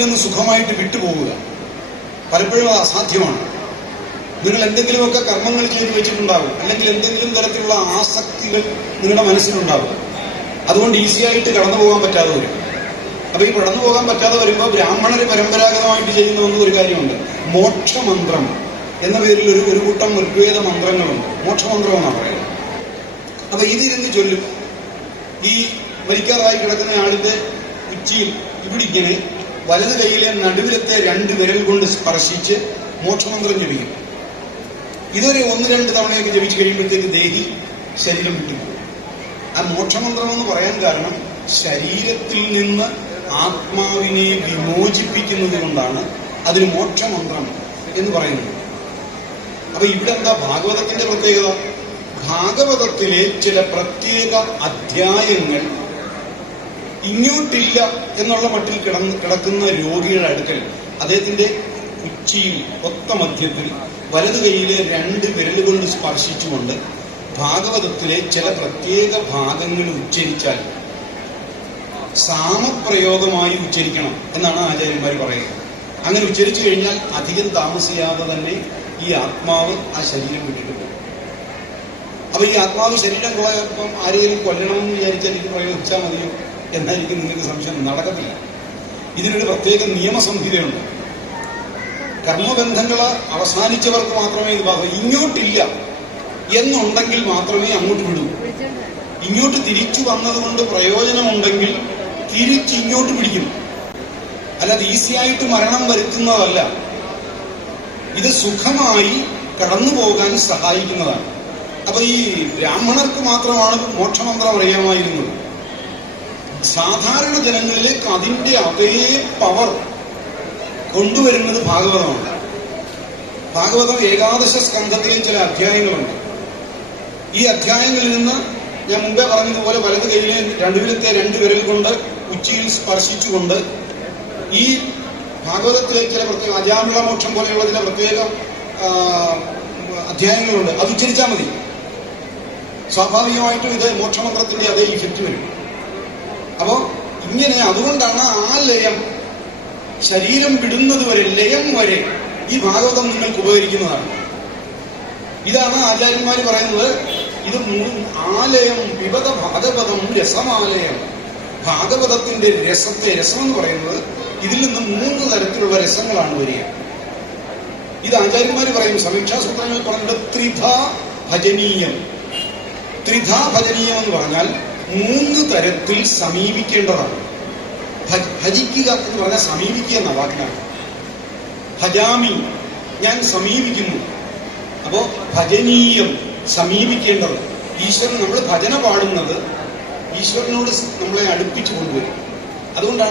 നിന്ന് സുഖമായിട്ട് വിട്ടുപോവുക. പലപ്പോഴും അത് അസാധ്യമാണ്. നിങ്ങൾ എന്തെങ്കിലുമൊക്കെ കർമ്മങ്ങൾ ചെയ്തു വെച്ചിട്ടുണ്ടാവും. അല്ലെങ്കിൽ എന്തെങ്കിലും തരത്തിലുള്ള ആസക്തികൾ നിങ്ങളുടെ മനസ്സിലുണ്ടാവും. അതുകൊണ്ട് ഈസി ആയിട്ട് കടന്നു പോകാൻ പറ്റാതെ വരും. അപ്പൊ ഈ കടന്നു പോകാൻ പറ്റാതെ വരുമ്പോൾ ബ്രാഹ്മണര് പരമ്പരാഗതമായിട്ട് ചെയ്യുന്ന ഒന്ന് ഒരു കാര്യമുണ്ട്. മോക്ഷമന്ത്രം എന്ന പേരിൽ ഒരു ഒരു കൂട്ടം ഋഗ്വേദ മന്ത്രങ്ങളുണ്ട്. മോക്ഷമന്ത്രം എന്നാണ് പറയുന്നത്. അപ്പൊ ഇതിരുന്ന് ചൊല്ലും. ഈ മരിക്കാറായി കിടക്കുന്ന ആളിന്റെ ഉച്ചിയിൽ ഇവിടെ ഇങ്ങനെ വലത് കൈയിലെ നടുവിലത്തെ രണ്ട് വിരൽ കൊണ്ട് സ്പർശിച്ച് മോക്ഷമന്ത്രം ജപിക്കും. ഇതൊരു ഒന്ന് രണ്ട് തവണയൊക്കെ ജപിച്ചു കഴിയുമ്പോഴത്തേക്ക് ദേഹി ശരീരം വിട്ടുപോകും ആ മോക്ഷമന്ത്രം എന്ന് പറയാൻ കാരണം ശരീരത്തിൽ നിന്ന് ആത്മാവിനെ വിമോചിപ്പിക്കുന്നത് കൊണ്ടാണ് അതിന് മോക്ഷമന്ത്രം എന്ന് പറയുന്നത്. അപ്പൊ ഇവിടെ എന്താ ഭാഗവതത്തിന്റെ പ്രത്യേകത? ഭാഗവതത്തിലെ ചില പ്രത്യേക അധ്യായങ്ങൾ ഇങ്ങോട്ടില്ല എന്നുള്ള മട്ടിൽ കിടന്ന് കിടക്കുന്ന രോഗിയുടെ അടുക്കൽ അദ്ദേഹത്തിന്റെ ഉച്ചിയിൽ ഒത്ത മധ്യത്തിൽ വലതു കൈയിലെ രണ്ട് വിരലുകൊണ്ട് സ്പർശിച്ചുകൊണ്ട് ഭാഗവതത്തിലെ ചില പ്രത്യേക ഭാഗങ്ങൾ ഉച്ചരിച്ചാൽ സാമപ്രയോഗമായി ഉച്ചരിക്കണം എന്നാണ് ആചാര്യന്മാർ പറയുന്നത്. അങ്ങനെ ഉച്ചരിച്ചു കഴിഞ്ഞാൽ അധികം താമസിയാതെ തന്നെ ഈ ആത്മാവ് ആ ശരീരം വിട്ടിട്ട് പോകും. അപ്പൊ ഈ ആത്മാവ് ശരീരം പോയപ്പം ആരെങ്കിലും കൊല്ലണമെന്ന് വിചാരിച്ചാൽ ഇത് പ്രയോഗിച്ചാൽ മതിയോ? എന്നായിരിക്കും നിങ്ങൾക്ക് സംശയം? നടക്കത്തില്ല. ഇതിനൊരു പ്രത്യേക നിയമസംഹിതയുണ്ട്. കർമ്മബന്ധങ്ങൾ അവസാനിച്ചവർക്ക് മാത്രമേ ഇത് ബാധ ഇങ്ങോട്ടില്ല എന്നുണ്ടെങ്കിൽ മാത്രമേ അങ്ങോട്ട് വിടൂ. ഇങ്ങോട്ട് തിരിച്ചു വന്നതുകൊണ്ട് പ്രയോജനമുണ്ടെങ്കിൽ തിരിച്ച് ഇങ്ങോട്ട് പിടിക്കും. അല്ലാതെ ഈസിയായിട്ട് മരണം വരുത്തുന്നതല്ല. ഇത് സുഖമായി കടന്നു പോകാൻ സഹായിക്കുന്നതാണ്. അപ്പൊ ഈ ബ്രാഹ്മണർക്ക് മാത്രമാണ് മോക്ഷമന്ത്രം അറിയാമായിരുന്നത്. സാധാരണ ജനങ്ങളിലേക്ക് അതിന്റെ അതേ പവർ കൊണ്ടുവരുന്നത് ഭാഗവതമാണ്. ഭാഗവതം ഏകാദശ സ്കന്ധത്തിലെ ചില അധ്യായങ്ങളുണ്ട്. ഈ അധ്യായങ്ങളിൽ നിന്ന് ഞാൻ മുമ്പേ പറഞ്ഞതുപോലെ വലത് കൈയിലെ രണ്ടുവിലത്തെ രണ്ട് വിരൽ കൊണ്ട് ഉച്ചിയിൽ സ്പർശിച്ചുകൊണ്ട് ഈ ഭാഗവതത്തിലെ ചില പ്രത്യേക അജാമിള മോക്ഷം പോലെയുള്ള ചില പ്രത്യേക അധ്യായങ്ങളുണ്ട്. അത് ഉച്ചരിച്ചാൽ മതി. സ്വാഭാവികമായിട്ടും ഇത് മോക്ഷമന്ത്രത്തിന്റെ അതേ ഇഫക്റ്റ് വരും. ഇങ്ങനെ അതുകൊണ്ടാണ് ആ ലയം ശരീരം വിടുന്നത് വരെ ലയം വരെ ഈ ഭാഗവതം നിങ്ങൾക്ക് ഉപകരിക്കുന്നതാണ്. ഇതാണ് ആചാര്യന്മാർ പറയുന്നത് ഇത് ആലയം വിപത ഭാഗവതം രസമാലയം. ഭാഗവതത്തിന്റെ രസത്തെ രസം എന്ന് പറയുന്നത് ഇതിൽ നിന്ന് മൂന്ന് തരത്തിലുള്ള രസങ്ങളാണ് വരിക. ഇത് ആചാര്യന്മാർ പറയും സമീക്ഷാസൂത്രങ്ങൾ പറഞ്ഞിട്ട് ത്രിധ ഭജനീയം. ത്രിധ ഭജനീയം എന്ന് പറഞ്ഞാൽ മൂന്ന് തരത്തിൽ സമീപിക്കേണ്ടതാണ്. ഭജിക്കുക എന്ന് പറഞ്ഞാൽ സമീപിക്കുക എന്ന വാക്കിനാണ്. ഭജാമി ഞാൻ സമീപിക്കുന്നു. അപ്പോ ഭജനീയം സമീപിക്കേണ്ടത്. ഈശ്വരൻ നമ്മൾ ഭജന പാടുന്നത് ഈശ്വരനോട് നമ്മളെ അടുപ്പിച്ചു കൊണ്ടുവരും. അതുകൊണ്ടാണ്